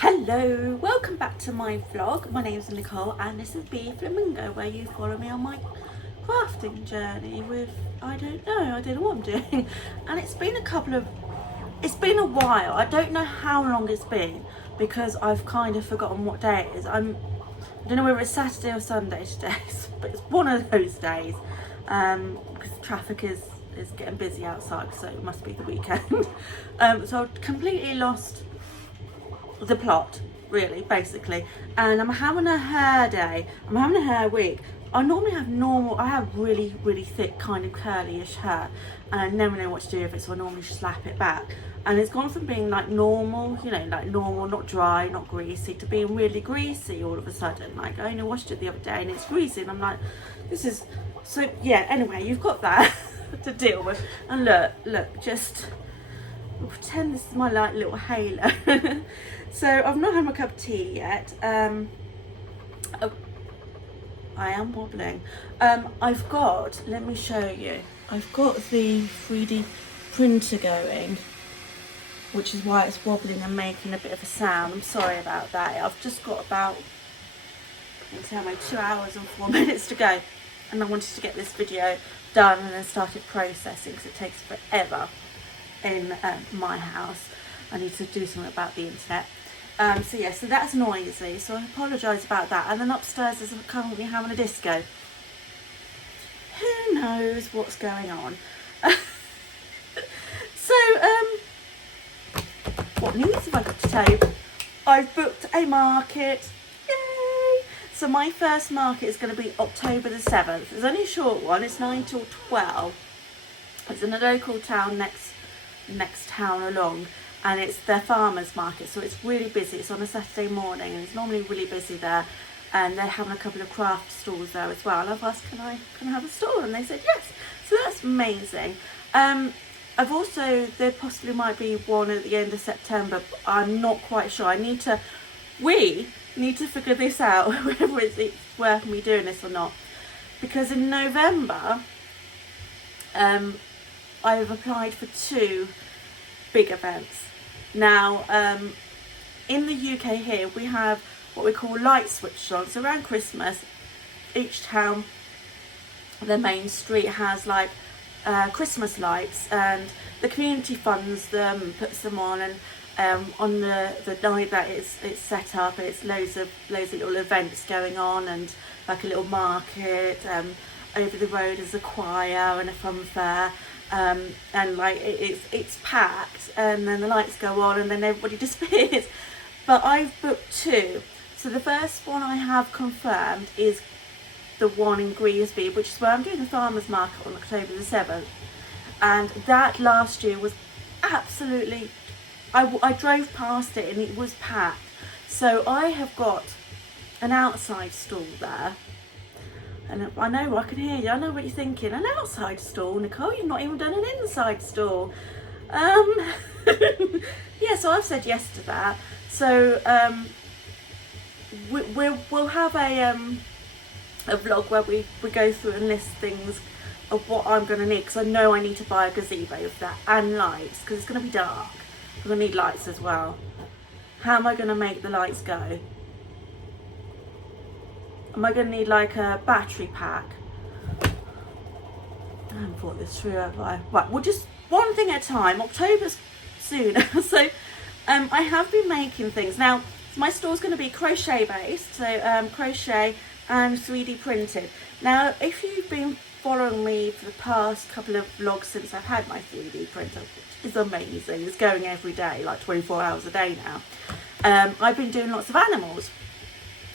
Hello, welcome back to my vlog. My name is Nicole and this is Bee Flamingo, where you follow me on my crafting journey with, I don't know what I'm doing. And it's been a while. I don't know how long it's been because I've kind of forgotten what day it is. I don't know whether it's Saturday or Sunday today, but it's one of those days because traffic is getting busy outside, so it must be the weekend. So I've completely lost the plot, really, basically. And I'm having a hair day, I'm having a hair week. I normally have I have really thick kind of curly-ish hair, and I never know what to do with it, so I normally slap it back. And it's gone from being like normal, like normal, not dry, not greasy, to being really greasy all of a sudden. Like, I only washed it the other day and it's greasy, and I'm like, this is, so yeah, anyway, you've got that to deal with. And look, just I'll pretend this is my like little halo. So I've not had my cup of tea yet. Oh, I am wobbling. I've got, let me show you. I've got the 3D printer going, which is why it's wobbling and making a bit of a sound. I'm sorry about that. I've just got about, tell me, 2 hours and 4 minutes to go, and I wanted to get this video done and then started processing because it takes forever in my house. I need to do something about the internet. So that's noisy, so I apologise about that. And then upstairs is currently having a disco. Who knows what's going on? So what news have I got to tell you? I've booked a market. Yay! So my first market is going to be October the 7th. It's only a short one. It's 9 till 12. It's in a local town next town along, and it's their farmers market, so it's really busy. It's on a Saturday morning and it's normally really busy there, and they're having a couple of craft stalls there as well. I've asked, can I have a stall, and they said yes, so that's amazing. I've also, there possibly might be one at the end of September, but I'm not quite sure. We need to figure this out, whether it's worth me doing this or not, because in November I've applied for 2 big events. Now, in the UK here, we have what we call light switched on. So around Christmas, each town, their main street has like Christmas lights, and the community funds them, puts them on, and on the night that it's set up, it's loads of little events going on, and like a little market. Over the road is a choir and a fun fair. And like it's packed, and then the lights go on and then everybody disappears. But I've booked 2. So the first one I have confirmed is the one in Greasby, which is where I'm doing the farmers market on October the 7th. And that last year was absolutely, I drove past it and it was packed. So I have got an outside stall there. And I know, I can hear you, I know what you're thinking. An outside stall, Nicole, you've not even done an inside stall. Yeah, so I've said yes to that. So we'll have a vlog where we go through and list things of what I'm going to need, because I know I need to buy a gazebo with that, and lights, because it's going to be dark. I'm going to need lights as well. How am I going to make the lights go? Am I going to need like a battery pack? I haven't thought this through, have I? Right, well, just one thing at a time. October's soon. So I have been making things. Now, my store's going to be crochet based, so crochet and 3D printed. Now, if you've been following me for the past couple of vlogs since I've had my 3D printer, which is amazing, it's going every day, like 24 hours a day now. I've been doing lots of animals.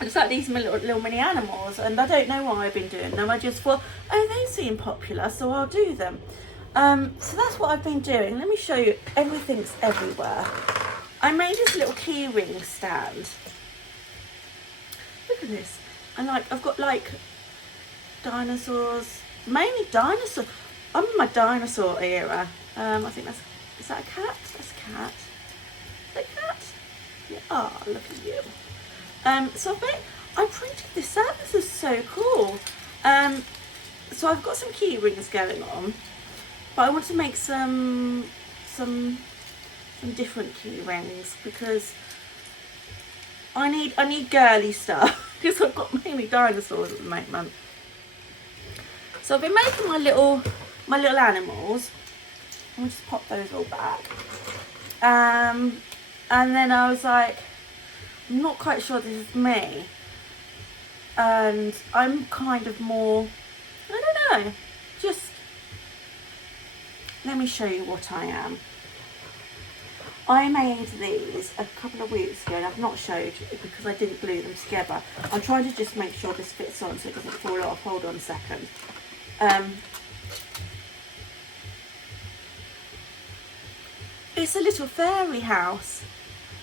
It's like these little mini animals, and I don't know why I've been doing them. I just thought, oh, they seem popular, so I'll do them. So that's what I've been doing. Let me show you. Everything's everywhere. I made this little key ring stand. Look at this. And like, I've got like dinosaurs, mainly dinosaurs. I'm in my dinosaur era. I think is that a cat? That's a cat. Is that a cat? Yeah. Oh, look at you. So I printed this out. This is so cool. So I've got some key rings going on, but I want to make some different key rings, because I need girly stuff because I've got mainly dinosaurs at the moment. So I've been making my little animals. I'll just pop those all back. And then I was like, I'm not quite sure this is me. And I'm kind of more, I don't know, just, let me show you what I am. I made these a couple of weeks ago and I've not showed you because I didn't glue them together. I'm trying to just make sure this fits on so it doesn't fall off. Hold on a second. It's a little fairy house.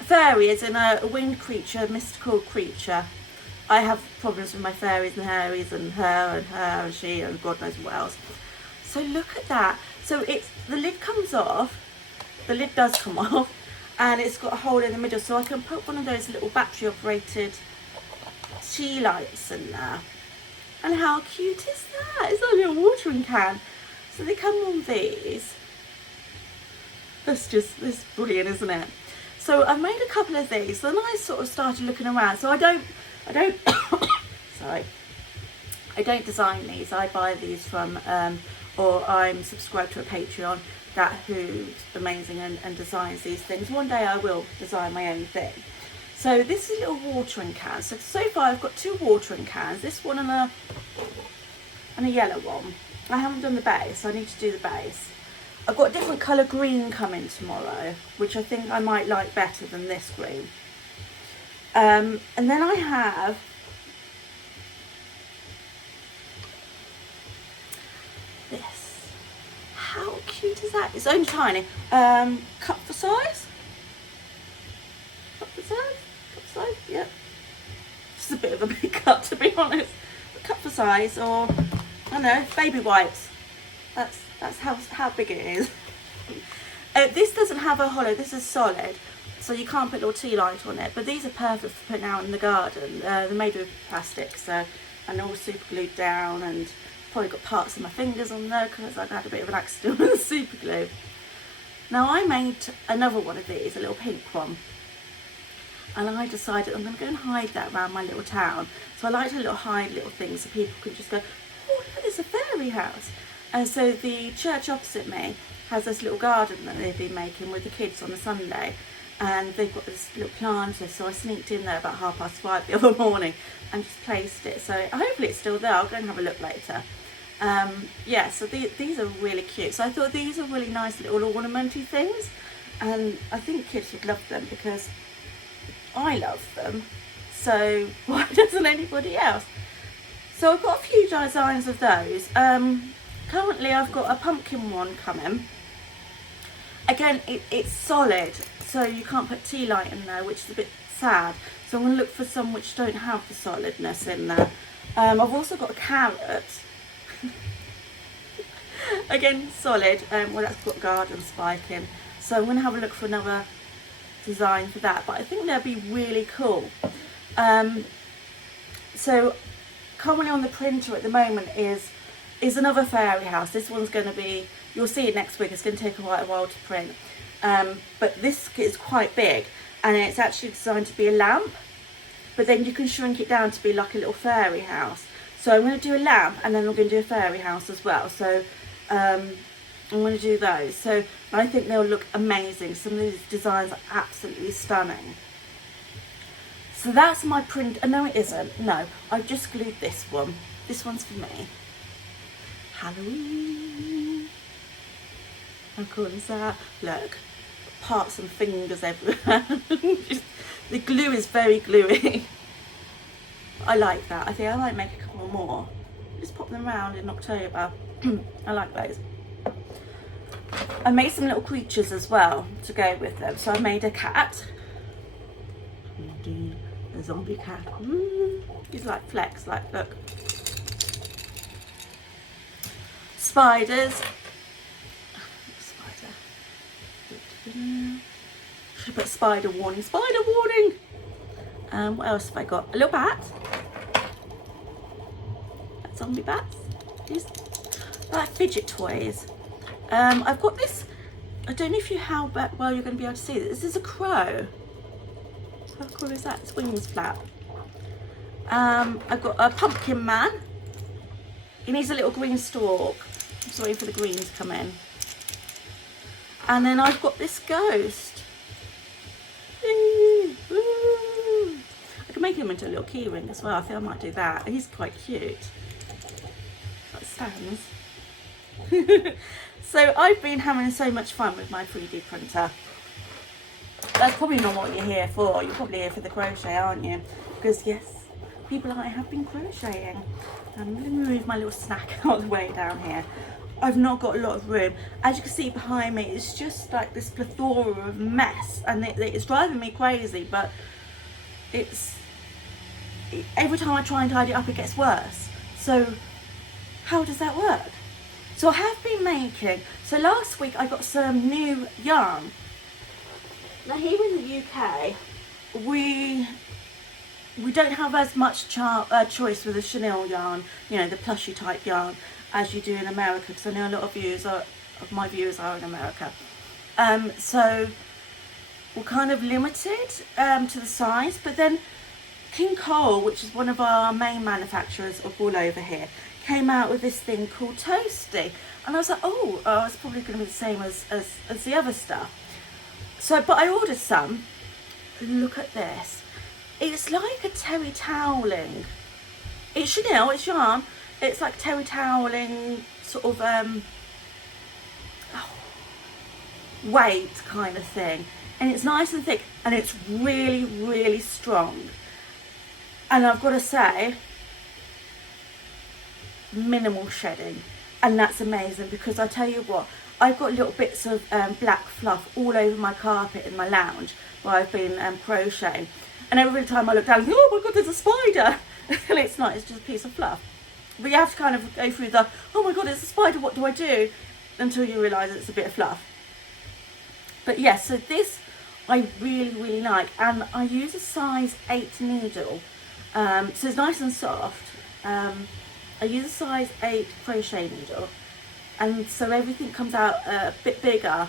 A fairy is in a winged creature, a mystical creature. I have problems with my fairies and Harrys and her and she and God knows what else. So look at that. So the lid comes off. The lid does come off and it's got a hole in the middle so I can put one of those little battery operated tea lights in there. And how cute is that? It's like a little watering can. So they come on these. This brilliant, isn't it? So I've made a couple of these. Then I sort of started looking around. So I don't sorry. I don't design these. I buy these from or I'm subscribed to a Patreon who's amazing and designs these things. One day I will design my own thing. So this is a little watering can. So far I've got 2 watering cans, this one and a yellow one. I haven't done the base, I need to do the base. I've got a different colour green coming tomorrow, which I think I might like better than this green. And then I have this. How cute is that? It's only tiny. Cup for size? Cup for size? Yep. Just a bit of a big cup, to be honest. But cup for size, or I don't know, baby wipes. That's how big it is. This doesn't have a hollow. This is solid, so you can't put a little tea light on it. But these are perfect for putting out in the garden. They're made with plastic, so and they're all super glued down and. Probably got parts of my fingers on there because I've had a bit of an accident with the super glue. Now I made another one of these, a little pink one, and I decided I'm going to go and hide that around my little town. So I like to hide little things so people can just go, oh look, there's a fairy house. And so the church opposite me has this little garden that they've been making with the kids on a Sunday, and they've got this little planter, so I sneaked in there about 5:30 the other morning and just placed it. So hopefully it's still there. I'll go and have a look later. Yeah, so these are really cute. So I thought these are really nice little ornamenty things, and I think kids would love them because I love them. So why doesn't anybody else? So I've got a few designs of those. Currently I've got a pumpkin one coming. Again, it's solid, so you can't put tea light in there, which is a bit sad. So I'm going to look for some which don't have the solidness in there. I've also got a carrot. Again, solid. Well, that's got garden spike in. So I'm going to have a look for another design for that. But I think they'll be really cool. So currently on the printer at the moment is another fairy house. This one's going to be, you'll see it next week. It's going to take quite a while to print. But this is quite big, and it's actually designed to be a lamp. But then you can shrink it down to be like a little fairy house. So I'm going to do a lamp, and then I'm going to do a fairy house as well. So I'm going to do those. So I think they'll look amazing. Some of these designs are absolutely stunning. So that's my print. Oh, no, it isn't. No, I've just glued this one. This one's for me. Halloween. How cool is that? Look, parts and fingers everywhere. The glue is very gluey. I like that. I think I might make a couple more. Just pop them around in October. I like those. I made some little creatures as well to go with them. So I made a cat. A zombie cat. He's like Flex, like, look. Spiders. Spider. Should put spider warning. Spider warning! What else have I got? A little bat. Zombie bats. These like fidget toys. I've got this. I don't know if how well you're going to be able to see this. This is a crow. How cool is that? Its wings flap. I've got a pumpkin man. He needs a little green stalk. I'm just waiting for the green to come in. And then I've got this ghost. I can make him into a little key ring as well. I think I might do that. He's quite cute. That stands. So I've been having so much fun with my 3D printer. That's probably not what you're here for. You're probably here for the crochet, aren't you? Because yes, people I have been crocheting. I'm going to move my little snack out of the way down here. I've not got a lot of room. As you can see behind me, it's just like this plethora of mess, and it's driving me crazy, but every time I try and tidy it up, it gets worse. So how does that work? So I have been making, so last week I got some new yarn. Now here in the UK, we don't have as much choice with the chenille yarn, you know, the plushy type yarn, as you do in America, because I know a lot of my viewers are in America. So we're kind of limited to the size, but then King Cole, which is one of our main manufacturers of wool over here, came out with this thing called Toasty, and I was like, oh, it's probably going to be the same as the other stuff. So, but I ordered some. Look at this. It's like a terry toweling. It's chenille, it's yarn. It's like terry toweling sort of weight kind of thing, and it's nice and thick, and it's really, really strong. And I've got to say, minimal shedding, and that's amazing, because I tell you what, I've got little bits of black fluff all over my carpet in my lounge where I've been crocheting, and every time I look down, I think, oh my god, there's a spider. And it's not, it's just a piece of fluff. But you have to kind of go through the, oh my god, it's a spider, what do I do? Until you realise it's a bit of fluff. But yes, so this I really, really like, and I use a size 8 needle, so it's nice and soft. I use a size 8 crochet needle, and so everything comes out a bit bigger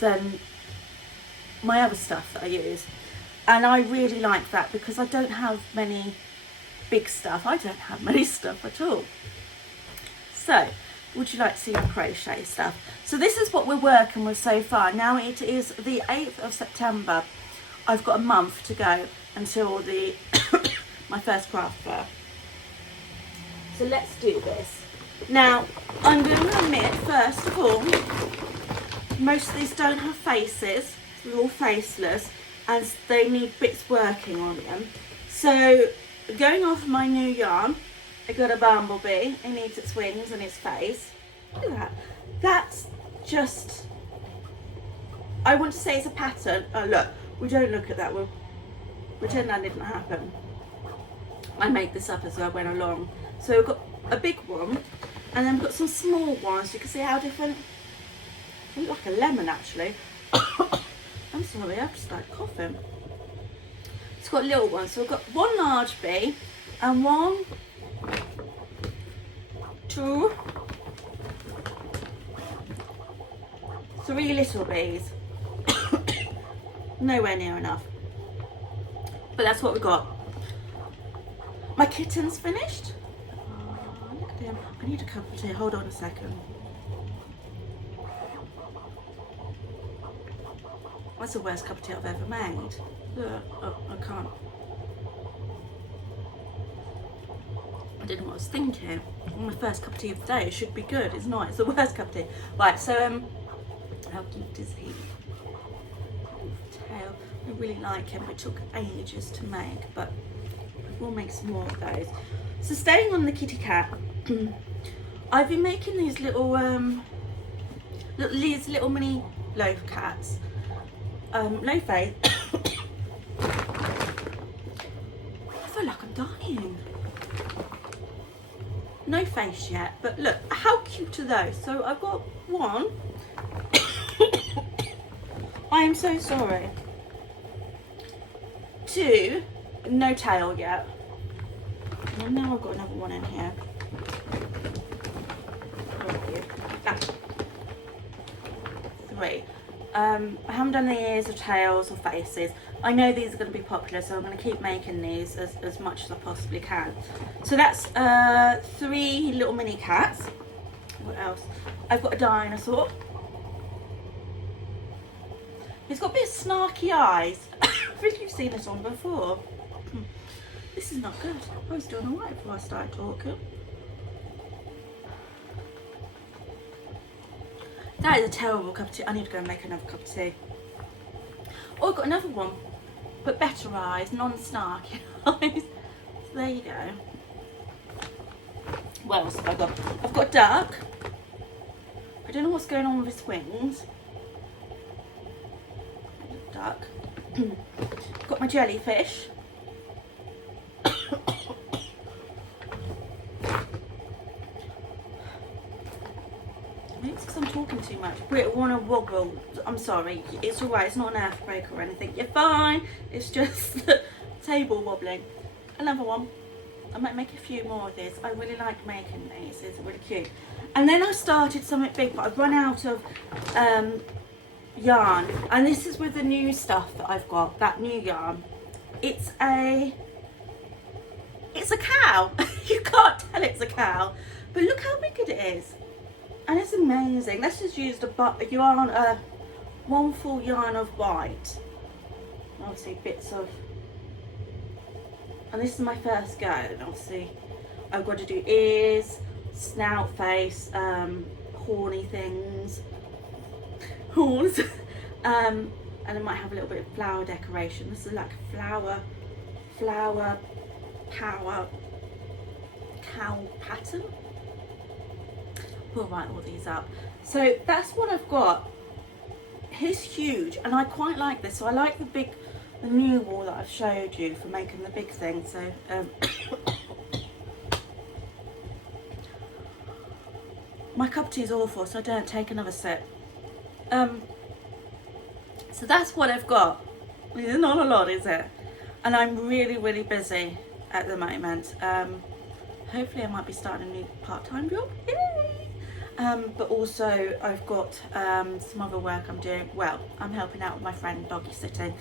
than my other stuff that I use. And I really like that, because I don't have many big stuff. I don't have many stuff at all. So, would you like to see my crochet stuff? So this is what we're working with so far. Now it is the 8th of September. I've got a month to go until the my first craft fair. So let's do this. Now, I'm going to admit, first of all, most of these don't have faces. They're all faceless, as they need bits working on them. So, going off my new yarn, I got a bumblebee. It needs its wings and its face. Look at that. That's just, I want to say it's a pattern. Oh look, we don't look at that. We'll pretend that didn't happen. I made this up as I went along. So we've got a big one, and then we've got some small ones. You can see how different. They look like a lemon, actually. I'm sorry, I've just started coughing. It's got little ones. So we've got one large bee and 1, 2, 3 little bees. Nowhere near enough. But that's what we got. My kitten's finished. Oh, look at him. I need a cup of tea. Hold on a second. That's the worst cup of tea I've ever made. Oh, I can't. I didn't know what I was thinking. My first cup of tea of the day. It should be good. It's not. It's the worst cup of tea. Right, so, how cute is he? Tail. I really like him. It took ages to make, but we'll make some more of those. So, staying on the kitty cat, I've been making these little, these little mini loaf cats. No face. I feel like I'm dying. No face yet, but look, how cute are those? So I've got one. I am so sorry. 2, no tail yet. And now I've got another one in here. Where are you? Ah. 3. I haven't done the ears or tails or faces. I know these are going to be popular, so I'm going to keep making these as much as I possibly can. So that's 3 little mini cats. What else? I've got a dinosaur. He's got a bit of snarky eyes. I think you've seen this one before. This is not good. I was doing alright before I started talking. That is a terrible cup of tea. I need to go and make another cup of tea. Oh, I've got another one, but better eyes, non-snarky eyes. So there you go. What else have I got? I've got a duck. I don't know what's going on with his wings. Duck. Got my jellyfish. Maybe it's because I'm talking too much. Brit wanna wobble. I'm sorry. It's alright. It's not an earthquake or anything. You're fine. It's just the table wobbling. Another one. I might make a few more of these. I really like making these. It's really cute. And then I started something big, but I've run out of yarn. And this is with the new stuff that I've got. That new yarn. It's a cow. You can't tell it's a cow, but look how big it is. And it's amazing. Let's just use one full yarn of white. Obviously bits of, and this is my first go. And obviously I've got to do ears, snout, face, horny things, horns, and I might have a little bit of flower decoration. This is like a flower power cow pattern. We'll write all these up. So that's what I've got. He's huge, and I quite like this. So I like the new wall that I've showed you for making the big thing. So my cup of tea is awful, so I don't take another sip. So that's what I've got. It's not a lot, is it? And I'm really, really busy at the moment. Hopefully I might be starting a new part-time job. Yay! But also I've got some other work I'm doing. Well, I'm helping out with my friend doggy sitting.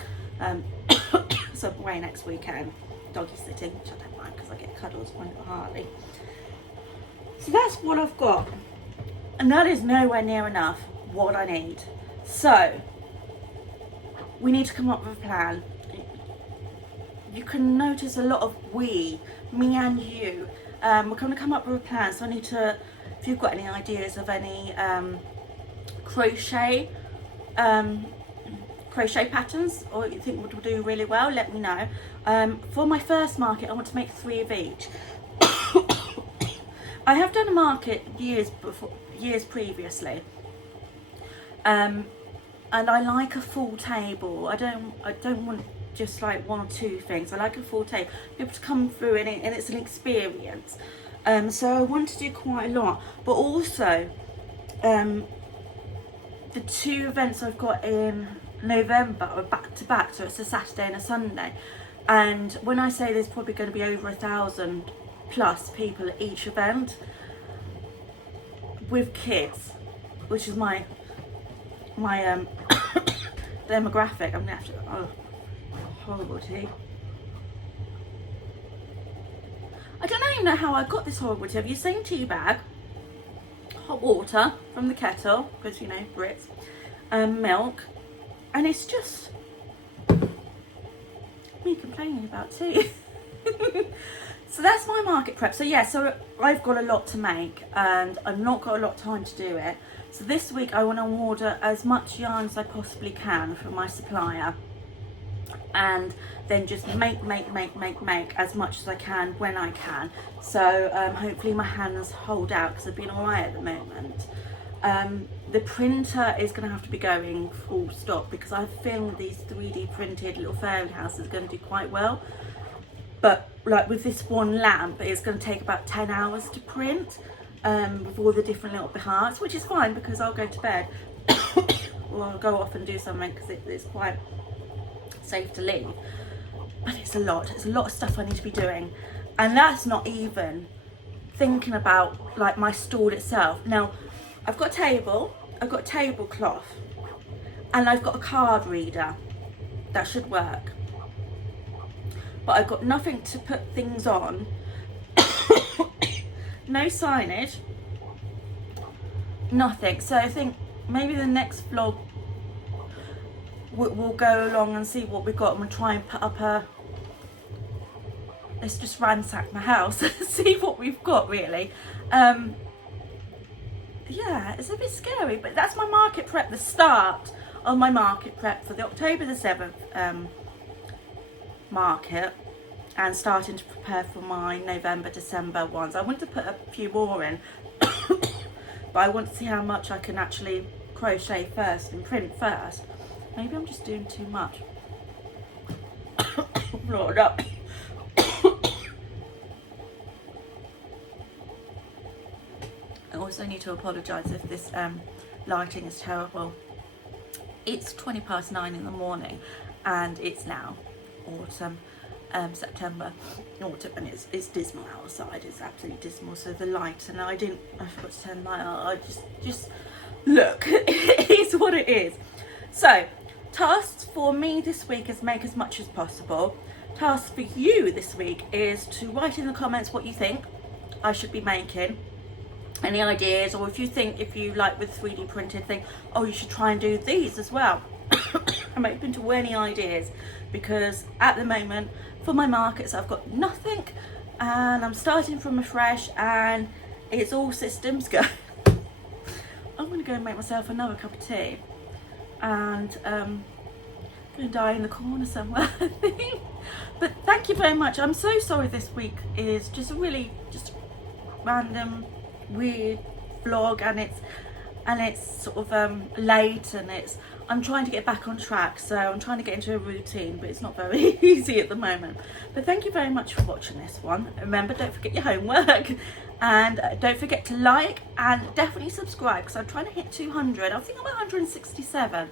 So away next weekend, doggy sitting, which I don't mind because I get cuddles when it's Harley. So that's what I've got. And that is nowhere near enough what I need. So we need to come up with a plan. You can notice a lot of me and you. We're going to come up with a plan. So I need to, if you've got any ideas of any crochet patterns or you think would do really well, let me know. For my first market, I want to make 3 of each. I have done a market years previously, and I like a full table. I don't want just like 1 or 2 things. I like a full table, people to come through and it's an experience. So I want to do quite a lot, but also the 2 events I've got in November are back to back, so it's a Saturday and a Sunday, and when I say there's probably going to be over 1,000 plus people at each event with kids, which is my demographic. I'm gonna have to, horrible tea. I don't even know how I got this horrible tea. Have you seen tea bag? Hot water from the kettle, because you know, Brits, milk, and it's just me complaining about tea. So that's my market prep. So yeah, so I've got a lot to make and I've not got a lot of time to do it. So this week I want to order as much yarn as I possibly can from my supplier, and then just make as much as I can when I can. So hopefully my hands hold out because I've been alright at the moment. The printer is going to have to be going full stop because I filmed these 3D printed little fairy houses going to do quite well. But like with this one lamp, it's going to take about 10 hours to print with all the different little parts, which is fine because I'll go to bed or I'll go off and do something because it's quite safe to leave. But it's a lot of stuff I need to be doing, and that's not even thinking about like my stall itself. Now I've got a table, I've got a tablecloth, and I've got a card reader that should work, but I've got nothing to put things on. No signage, nothing. So I think maybe the next vlog we'll go along and see what we've got, and we'll try and put up a, let's just ransack my house and see what we've got, really. Yeah, it's a bit scary, but that's my market prep, the start of my market prep for the October the 7th market, and starting to prepare for my November, December ones. I want to put a few more in, but I want to see how much I can actually crochet first and print first. Maybe I'm just doing too much. Blow it up. I also need to apologise if this lighting is terrible. It's 9:20 in the morning, and it's now autumn, September autumn, and it's dismal outside. It's absolutely dismal. So the light, and I forgot to turn the light on. I just look. It is what it is. So tasks for me this week is make as much as possible. Tasks for you this week is to write in the comments what you think I should be making. Any ideas, or if you like with 3D printed thing, oh, you should try and do these as well. I'm open to any ideas, because at the moment for my markets I've got nothing, and I'm starting from afresh, and it's all systems go. I'm gonna go and make myself another cup of tea, and gonna die in the corner somewhere, I think. But thank you very much. I'm so sorry this week is just a really just random, weird vlog, and it's sort of late, and I'm trying to get back on track, so I'm trying to get into a routine, but it's not very easy at the moment. But thank you very much for watching this one. Remember, don't forget your homework, and don't forget to like and definitely subscribe, because I'm trying to hit 200. I think I'm 167.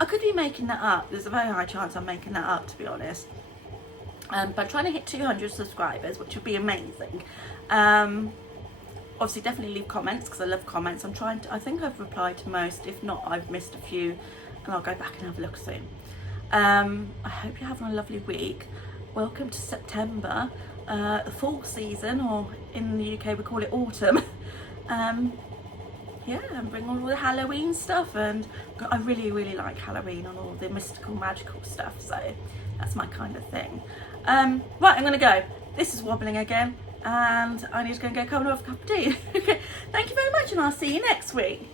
I could be making that up. There's a very high chance I'm making that up, to be honest. But I'm trying to hit 200 subscribers, which would be amazing. Obviously, definitely leave comments, because I love comments. I think I've replied to most. If not, I've missed a few, and I'll go back and have a look soon. I hope you're having a lovely week. Welcome to September, the fall season, or in the UK we call it autumn. Yeah, and bring all the Halloween stuff, and I really, really like Halloween and all the mystical, magical stuff, so that's my kind of thing. Right, I'm gonna go. This is wobbling again, and I need to go and get a cup of tea. Okay, thank you very much, and I'll see you next week.